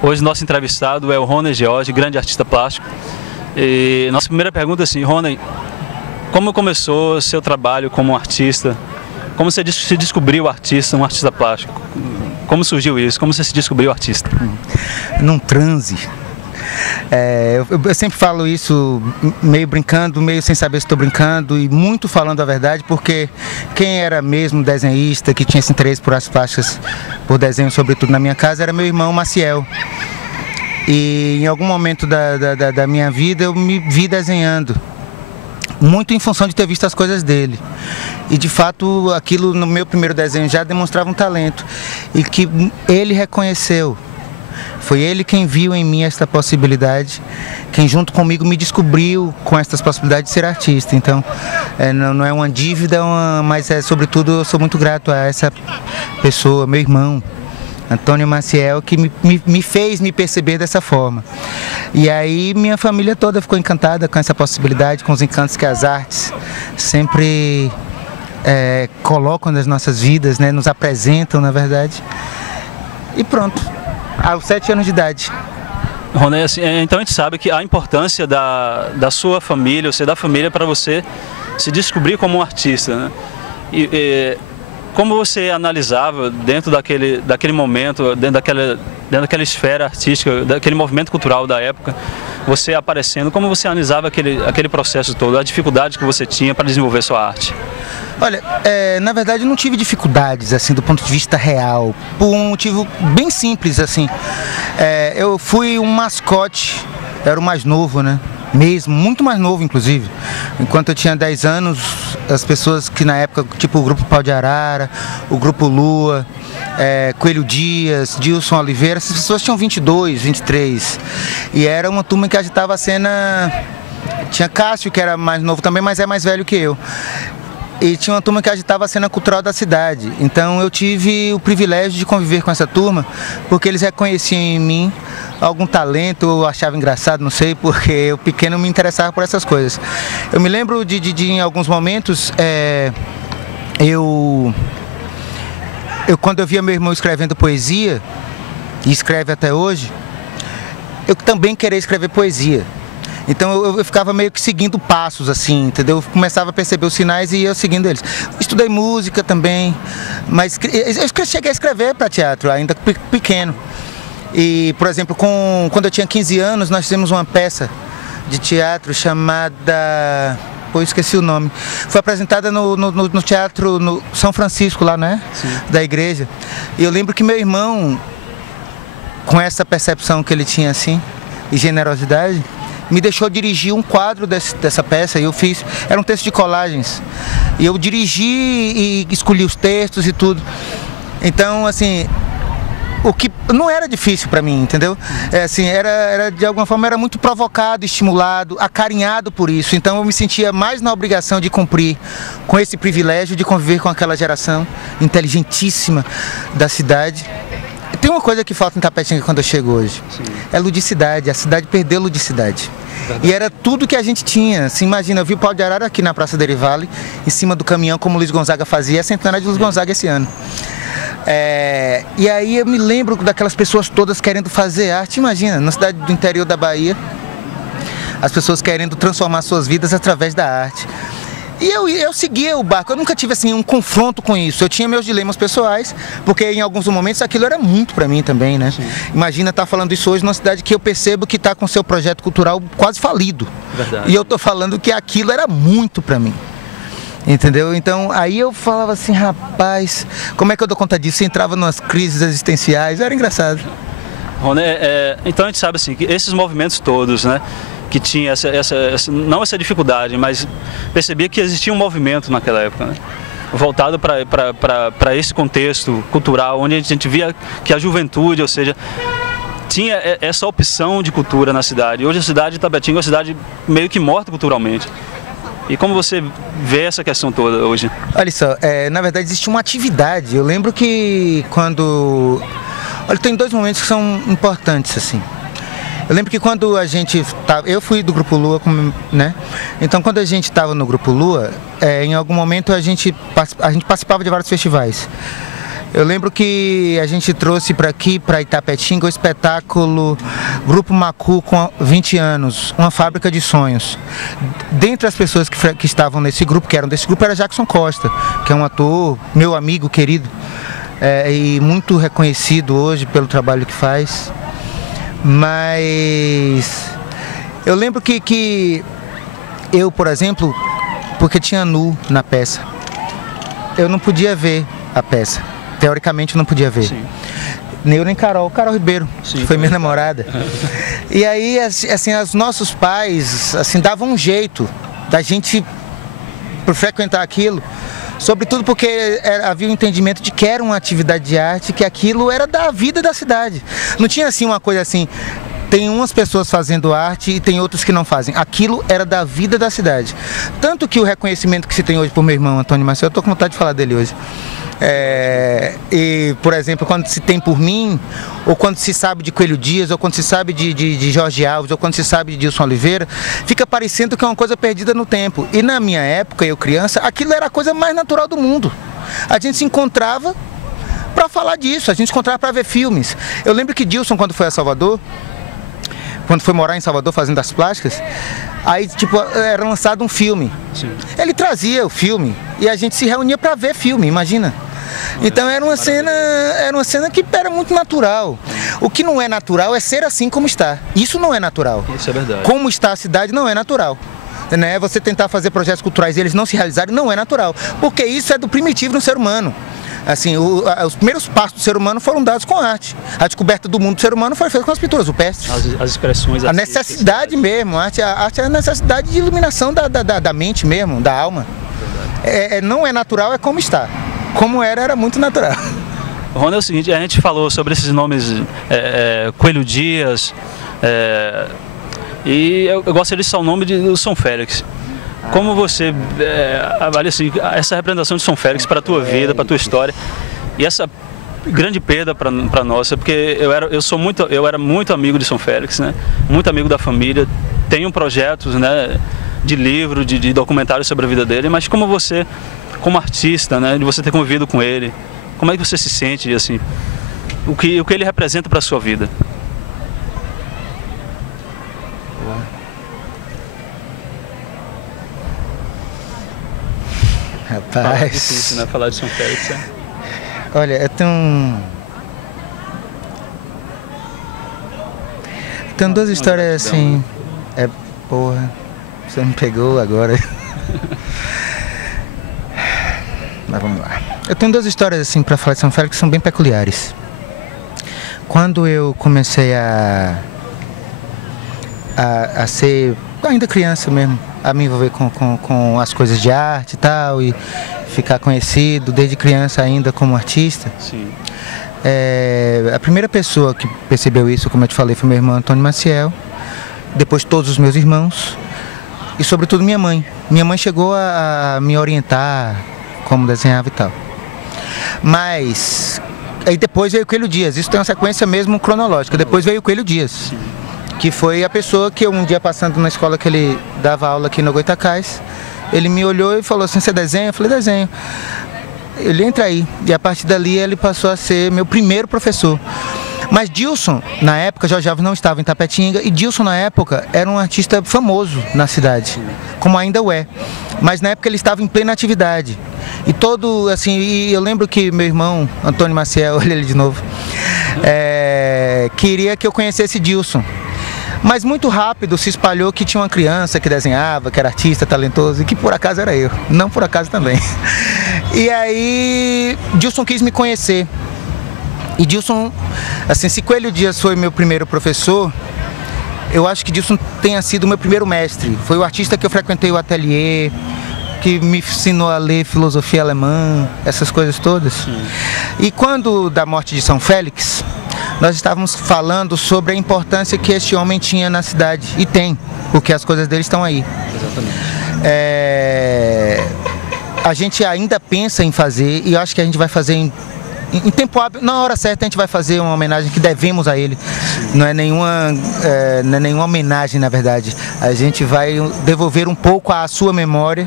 Hoje nosso entrevistado é o Rony George, grande artista plástico. E nossa primeira pergunta é assim, Rony, como começou o seu trabalho como artista? Como você se descobriu artista, um artista plástico? Como surgiu isso? Como você se descobriu artista? Num transe. Eu sempre falo isso meio brincando, meio sem saber se estou brincando e muito falando a verdade, porque quem era mesmo desenhista, que tinha esse interesse por artes plásticas, por desenho sobretudo na minha casa, era meu irmão Maciel. E em algum momento da minha vida eu me vi desenhando, muito em função de ter visto as coisas dele. E de fato aquilo no meu primeiro desenho já demonstrava um talento e que ele reconheceu. Foi ele quem viu em mim essa possibilidade, quem junto comigo me descobriu com essas possibilidades de ser artista. Então, não é uma dívida, mas sobretudo eu sou muito grato a essa pessoa, meu irmão, Antônio Maciel, que me fez me perceber dessa forma. E aí minha família toda ficou encantada com essa possibilidade, com os encantos que as artes sempre colocam nas nossas vidas, né, nos apresentam, na verdade. E pronto. Aos 7 anos de idade. Rony, assim, então a gente sabe que a importância da sua família, ou seja, da família, para você se descobrir como um artista, né? E como você analisava dentro daquele momento, dentro daquela esfera artística, daquele movimento cultural da época, você aparecendo, como você analisava aquele processo todo, a dificuldade que você tinha para desenvolver sua arte? Olha, na verdade eu não tive dificuldades, assim, do ponto de vista real, por um motivo bem simples, assim. Eu fui um mascote, era o mais novo, né? Mesmo, muito mais novo, inclusive. Enquanto eu tinha 10 anos, as pessoas que na época, tipo o Grupo Pau de Arara, o Grupo Lua, Coelho Dias, Dilson Oliveira, essas pessoas tinham 22, 23. E era uma turma que agitava a cena. Tinha Cássio, que era mais novo também, mas é mais velho que eu. E tinha uma turma que agitava a cena cultural da cidade. Então eu tive o privilégio de conviver com essa turma, porque eles reconheciam em mim algum talento, eu achava engraçado, não sei, porque eu pequeno me interessava por essas coisas. Eu me lembro de em alguns momentos, quando eu via meu irmão escrevendo poesia, e escreve até hoje, eu também queria escrever poesia. Então eu ficava meio que seguindo passos, assim, entendeu? Eu começava a perceber os sinais e ia seguindo eles. Estudei música também, mas eu cheguei a escrever para teatro, ainda pequeno. E, por exemplo, quando eu tinha 15 anos, nós fizemos uma peça de teatro chamada... Pô, esqueci o nome. Foi apresentada no teatro no São Francisco, lá, né? Sim. Da igreja. E eu lembro que meu irmão, com essa percepção que ele tinha, assim, e generosidade, me deixou dirigir um quadro dessa peça e eu fiz, era um texto de colagens, e eu dirigi e escolhi os textos e tudo. Então, assim, o que não era difícil para mim, entendeu? Assim, era de alguma forma era muito provocado, estimulado, acarinhado por isso. Então eu me sentia mais na obrigação de cumprir com esse privilégio de conviver com aquela geração inteligentíssima da cidade. Tem uma coisa que falta em Tapetinga quando eu chego hoje. Sim. É ludicidade. A cidade perdeu ludicidade. Verdade. E era tudo que a gente tinha. Assim, imagina, eu vi o Pau de Arara aqui na Praça Derivale, em cima do caminhão, como o Luiz Gonzaga fazia, a centenária de Luiz Gonzaga esse ano. E aí eu me lembro daquelas pessoas todas querendo fazer arte. Imagina, na cidade do interior da Bahia, as pessoas querendo transformar suas vidas através da arte. E eu seguia o barco, eu nunca tive assim um confronto com isso. Eu tinha meus dilemas pessoais, porque em alguns momentos aquilo era muito para mim também, né? Sim. Imagina estar falando isso hoje numa cidade que eu percebo que está com seu projeto cultural quase falido. Verdade. E eu tô falando que aquilo era muito para mim. Entendeu? Então aí eu falava assim, rapaz, como é que eu dou conta disso? Eu entrava nas crises existenciais, era engraçado. Rony, então a gente sabe assim, que esses movimentos todos, né? Que tinha não essa dificuldade, mas percebia que existia um movimento naquela época, né? Voltado para esse contexto cultural, onde a gente via que a juventude, ou seja, tinha essa opção de cultura na cidade. Hoje a cidade de Itapetinga é uma cidade meio que morta culturalmente. E como você vê essa questão toda hoje? Olha só, na verdade existe uma atividade. Eu lembro que quando... Olha, tem 2 momentos que são importantes, assim. Eu lembro que quando a gente estava... Eu fui do Grupo Lua, né? Então, quando a gente estava no Grupo Lua, em algum momento a gente participava de vários festivais. Eu lembro que a gente trouxe para aqui, para Itapetinga, o espetáculo Grupo Macu com 20 anos, uma fábrica de sonhos. Dentre as pessoas que estavam nesse grupo, que eram desse grupo, era Jackson Costa, que é um ator, meu amigo querido, e muito reconhecido hoje pelo trabalho que faz. Mas eu lembro que eu, por exemplo, porque tinha nu na peça, eu não podia ver a peça. Teoricamente eu não podia ver. Sim. Nem eu nem Carol Ribeiro, sim, que foi minha namorada. E aí, assim, os nossos pais, assim, davam um jeito da gente frequentar aquilo, sobretudo porque havia um entendimento de que era uma atividade de arte, que aquilo era da vida da cidade. Não tinha assim uma coisa assim, tem umas pessoas fazendo arte e tem outros que não fazem. Aquilo era da vida da cidade. Tanto que o reconhecimento que se tem hoje por meu irmão, Antônio Maciel, eu estou com vontade de falar dele hoje. E, por exemplo, quando se tem por mim, ou quando se sabe de Coelho Dias, ou quando se sabe de Jorge Alves, ou quando se sabe de Dilson Oliveira, fica parecendo que é uma coisa perdida no tempo. E na minha época, eu criança, aquilo era a coisa mais natural do mundo. A gente se encontrava para falar disso, a gente se encontrava para ver filmes. Eu lembro que Dilson, quando foi a Salvador, quando foi morar em Salvador fazendo as plásticas, aí tipo, era lançado um filme. Sim. Ele trazia o filme e a gente se reunia para ver filme, imagina. Então era uma cena que era muito natural. O que não é natural é ser assim como está. Isso não é natural. Isso é verdade. Como está a cidade não é natural. Né? Você tentar fazer projetos culturais e eles não se realizarem não é natural. Porque isso é do primitivo no ser humano. Assim, os primeiros passos do ser humano foram dados com a arte. A descoberta do mundo do ser humano foi feita com as pinturas rupestres. As expressões a necessidade mesmo. A arte é a necessidade de iluminação da mente mesmo, da alma. Não é natural, é como está. Como era muito natural. Rony, é o seguinte, a gente falou sobre esses nomes, Coelho Dias, e eu gostaria de citar o nome do São Félix. Como você avalia assim, essa representação de São Félix para a tua vida, para a tua história, e essa grande perda para nós, porque eu era muito amigo de São Félix, né? Muito amigo da família, tenho projetos, né, de livro, de documentário sobre a vida dele, mas como você, como artista, né, de você ter convivido com ele, como é que você se sente, assim, o que ele representa para a sua vida? Rapaz, é difícil, né, falar de São Félix. Olha, eu tenho duas histórias assim. Porra, você me pegou agora. Mas vamos lá. Eu tenho duas histórias assim para falar de São Félix que são bem peculiares. Quando eu comecei a ser ainda criança mesmo, a me envolver com as coisas de arte e tal, e ficar conhecido desde criança ainda como artista. Sim. A primeira pessoa que percebeu isso, como eu te falei, foi meu irmão Antônio Maciel, depois todos os meus irmãos e sobretudo minha mãe. Minha mãe chegou a me orientar como desenhava e tal. Mas aí depois veio o Coelho Dias, isso tem uma sequência mesmo cronológica. Depois veio o Coelho Dias, que foi a pessoa que eu, um dia passando na escola que ele dava aula aqui no Goitacás, ele me olhou e falou assim: você desenha? Eu falei: desenho. Ele: entra aí. E a partir dali ele passou a ser meu primeiro professor. Mas Dilson, na época, Jorge Alves não estava em Itapetinga, e Dilson, na época, era um artista famoso na cidade, como ainda o é. Mas na época ele estava em plena atividade. E todo, assim, e eu lembro que meu irmão, Antônio Maciel, olha ele de novo, queria que eu conhecesse Dilson. Mas muito rápido se espalhou que tinha uma criança que desenhava, que era artista, talentoso, e que por acaso era eu, não por acaso também. E aí, Dilson quis me conhecer. E Dilson, assim, se Coelho Dias foi meu primeiro professor, eu acho que Dilson tenha sido meu primeiro mestre. Foi o artista que eu frequentei o ateliê, que me ensinou a ler filosofia alemã, essas coisas todas. Sim. E quando da morte de São Félix, nós estávamos falando sobre a importância que esse homem tinha na cidade, e tem, porque as coisas dele estão aí. Exatamente. A gente ainda pensa em fazer, e eu acho que a gente vai fazer em tempo hábil, na hora certa a gente vai fazer uma homenagem que devemos a ele. Não é nenhuma homenagem, na verdade. A gente vai devolver um pouco à sua memória,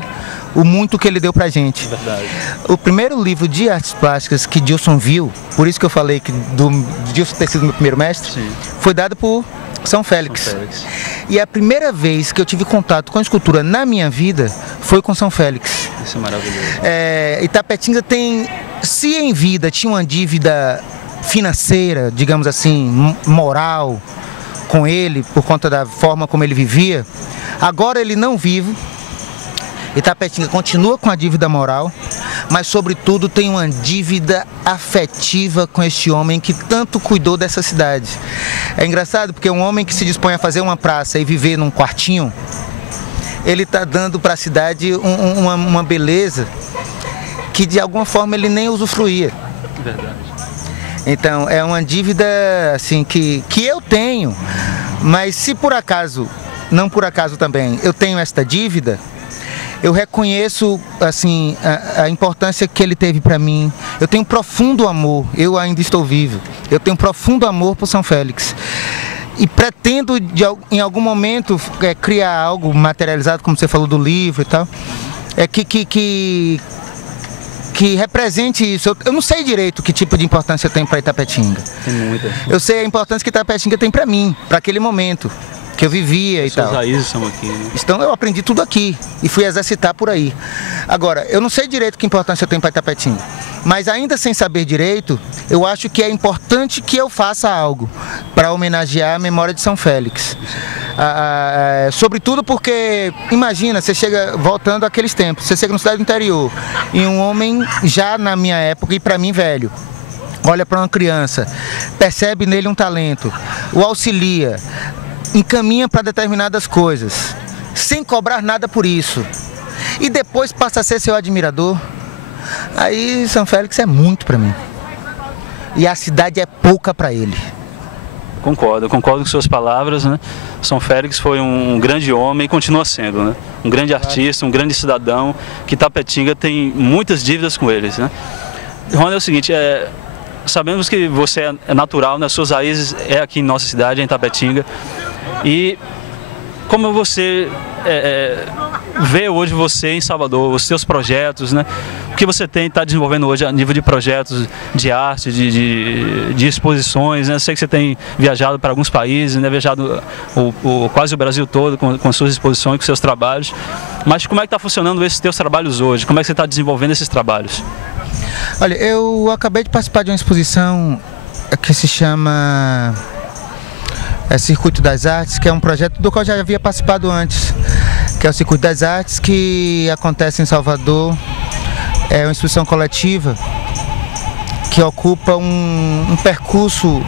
o muito que ele deu pra gente. Verdade. O primeiro livro de artes plásticas que Dilson viu, por isso que eu falei que do Dilson ter sido meu primeiro mestre, Sim. foi dado por São Félix. E a primeira vez que eu tive contato com a escultura na minha vida foi com São Félix. Isso é maravilhoso. Itapetinga tem, se em vida tinha uma dívida financeira, digamos assim, moral com ele, por conta da forma como ele vivia, agora ele não vive. Itapetinga continua com a dívida moral, mas sobretudo tem uma dívida afetiva com este homem que tanto cuidou dessa cidade. É engraçado porque um homem que se dispõe a fazer uma praça e viver num quartinho, ele está dando para a cidade uma beleza que de alguma forma ele nem usufruía. Verdade. Então é uma dívida assim que eu tenho, mas se por acaso, não por acaso também, eu tenho esta dívida, eu reconheço assim a importância que ele teve para mim. Eu tenho um profundo amor, eu ainda estou vivo. Eu tenho um profundo amor por São Félix. E pretendo em algum momento criar algo materializado, como você falou do livro e tal, que represente isso. Eu não sei direito que tipo de importância tem para Itapetinga. Tem muita. Eu sei a importância que Itapetinga tem para mim, para aquele momento que eu vivia e tal. Suas raízes são aqui, né? Então eu aprendi tudo aqui e fui exercitar por aí. Agora, eu não sei direito que importância tem para Itapetinga, mas ainda sem saber direito, eu acho que é importante que eu faça algo para homenagear a memória de São Félix. Sobretudo porque, imagina, você chega, voltando àqueles tempos, você chega na cidade do interior e um homem já na minha época e para mim velho, olha para uma criança, percebe nele um talento, o auxilia, encaminha para determinadas coisas, sem cobrar nada por isso, e depois passa a ser seu admirador. Aí São Félix é muito para mim, e a cidade é pouca para ele. Concordo com suas palavras, né? São Félix foi um grande homem e continua sendo, né? Um grande artista, um grande cidadão, que Itapetinga tem muitas dívidas com eles, né? Rony, é o seguinte, sabemos que você é natural, né? Suas raízes é aqui em nossa cidade, em Itapetinga. E como você vê hoje você em Salvador, os seus projetos, né? O que você está desenvolvendo hoje a nível de projetos de arte, de exposições, né? Eu sei que você tem viajado para alguns países, né? Viajado quase o Brasil todo com suas exposições, com seus trabalhos. Mas como é que está funcionando esses teus trabalhos hoje? Como é que você está desenvolvendo esses trabalhos? Olha, eu acabei de participar de uma exposição que se chama Circuito das Artes, que é um projeto do qual eu já havia participado antes, que é o Circuito das Artes, que acontece em Salvador. É uma exposição coletiva que ocupa um percurso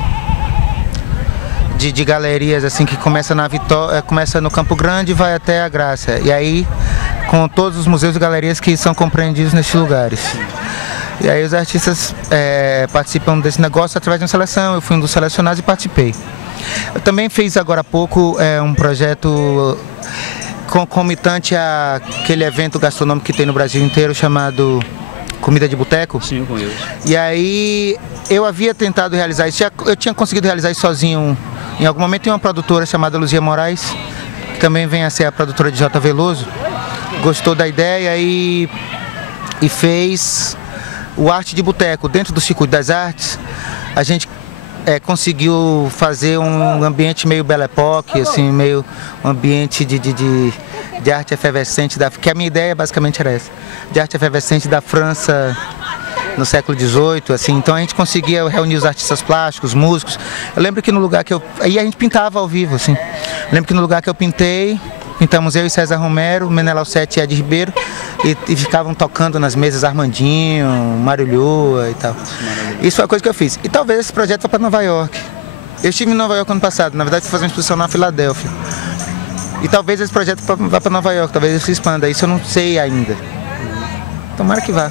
de galerias assim, que começa na Vitória, começa no Campo Grande e vai até a Graça. E aí com todos os museus e galerias que são compreendidos nesses lugares. E aí os artistas participam desse negócio através de uma seleção. Eu fui um dos selecionados e participei. Eu também fiz agora há pouco um projeto concomitante àquele evento gastronômico que tem no Brasil inteiro chamado Comida de Boteco. Sim, eu conheço. E aí eu havia tentado realizar isso, eu tinha conseguido realizar isso sozinho em algum momento. Tem uma produtora chamada Luzia Moraes, que também vem a ser a produtora de J. Veloso, gostou da ideia e fez o Arte de Boteco. Dentro do Circuito das Artes, a gente conseguiu fazer um ambiente meio Belle Époque, assim, meio um ambiente de arte efervescente, que a minha ideia basicamente era essa, de arte efervescente da França no século XVIII, assim. Então a gente conseguia reunir os artistas plásticos, músicos. Eu lembro que no lugar que aí a gente pintava ao vivo, assim. Eu lembro que no lugar que eu pintamos eu e César Romero, Menelau Sete e Ed Ribeiro, e ficavam tocando nas mesas Armandinho, Mário Lua e tal. Isso foi a coisa que eu fiz. E talvez esse projeto vá para Nova York. Eu estive em Nova York ano passado, na verdade fui fazer uma exposição na Filadélfia. E talvez esse projeto vá para Nova York, talvez ele se expanda. Isso eu não sei ainda. Tomara que vá.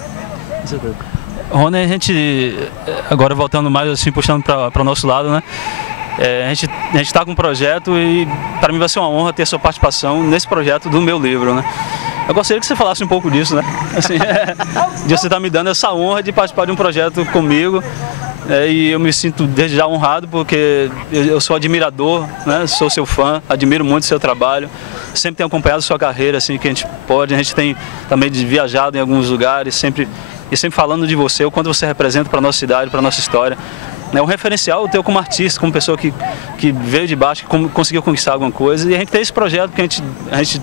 Rony, a gente, agora voltando mais assim, puxando para o nosso lado, né? A gente está com um projeto e para mim vai ser uma honra ter a sua participação nesse projeto do meu livro, né? Eu gostaria que você falasse um pouco disso, né? Assim, de você estar me dando essa honra de participar de um projeto comigo. E eu me sinto desde já honrado porque eu sou admirador, né? Sou seu fã, admiro muito o seu trabalho. sempre tenho acompanhado sua carreira, assim, que a gente tem também viajado em alguns lugares, sempre falando de você, o quanto você representa para a nossa cidade, para a nossa história. É um referencial teu como artista, como pessoa que veio de baixo, que conseguiu conquistar alguma coisa, e a gente tem esse projeto porque a gente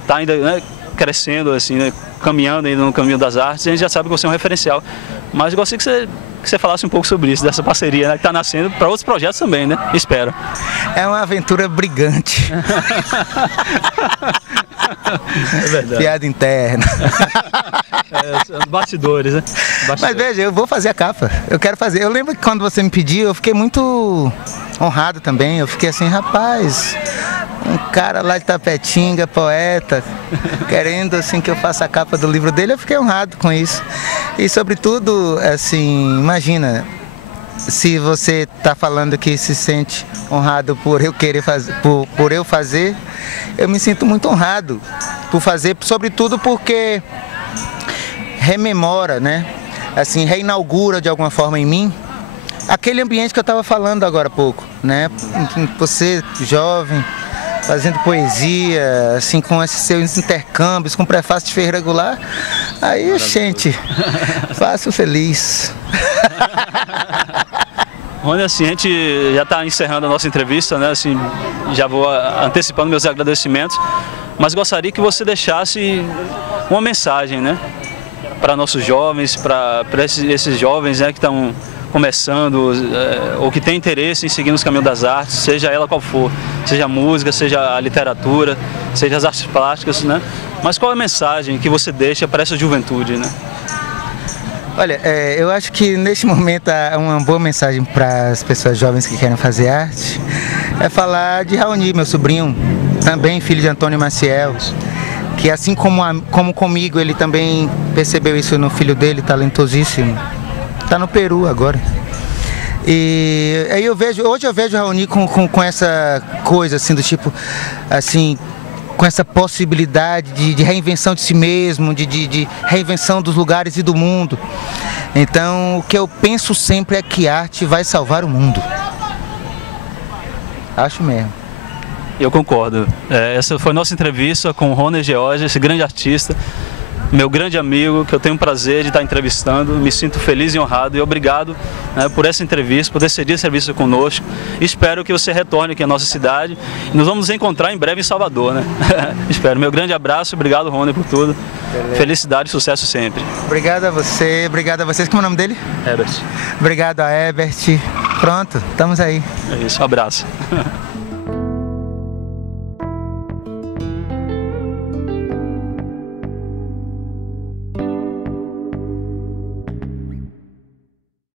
está ainda, né, crescendo, assim, né, caminhando ainda no caminho das artes, e a gente já sabe que você é um referencial. Mas eu gostaria que você falasse um pouco sobre isso, dessa parceria, né, que está nascendo para outros projetos também, né? Espero. É uma aventura brigante. É verdade. Piada interna. Bastidores, né? Mas veja, eu vou fazer a capa. Eu quero fazer. Eu lembro que quando você me pediu, eu fiquei muito honrado também. Eu fiquei assim, rapaz, um cara lá de Tapetinga, poeta, querendo assim que eu faça a capa do livro dele, eu fiquei honrado com isso. E sobretudo, assim, imagina, se você está falando que se sente honrado por eu querer fazer, por eu fazer, eu me sinto muito honrado por fazer, sobretudo porque rememora, né? Assim, reinaugura de alguma forma em mim aquele ambiente que eu estava falando agora há pouco, né? Você jovem, fazendo poesia, assim, com esses seus intercâmbios, com prefácio de Ferreira Goulart, aí, gente, faço feliz. Rony, assim, a gente já está encerrando a nossa entrevista, né? Assim, já vou antecipando meus agradecimentos, mas gostaria que você deixasse uma mensagem, né? Para nossos jovens, para esses jovens, né, que estão começando ou que têm interesse em seguir nos caminhos das artes, seja ela qual for, seja a música, seja a literatura, seja as artes plásticas, né? Mas qual é a mensagem que você deixa para essa juventude, né? Olha, eu acho que neste momento uma boa mensagem para as pessoas jovens que querem fazer arte é falar de Raoni, meu sobrinho, também filho de Antônio Maciel, que assim como comigo, ele também percebeu isso no filho dele, talentosíssimo. Está no Peru agora. E aí hoje eu vejo Raoni com essa coisa assim, do tipo, assim, com essa possibilidade de reinvenção de si mesmo, de reinvenção dos lugares e do mundo. Então, o que eu penso sempre é que arte vai salvar o mundo. Acho mesmo. Eu concordo. Essa foi a nossa entrevista com o Rony George, esse grande artista, meu grande amigo, que eu tenho o prazer de estar entrevistando. Me sinto feliz e honrado e obrigado, né, por essa entrevista, por decidir essa entrevista conosco. Espero que você retorne aqui à nossa cidade e nos vamos encontrar em breve em Salvador, né? Espero. Meu grande abraço, obrigado, Rony, por tudo. Beleza. Felicidade e sucesso sempre. Obrigado a você, obrigado a vocês. Como é o nome dele? Herbert. Obrigado a Herbert. Pronto, estamos aí. É isso, um abraço.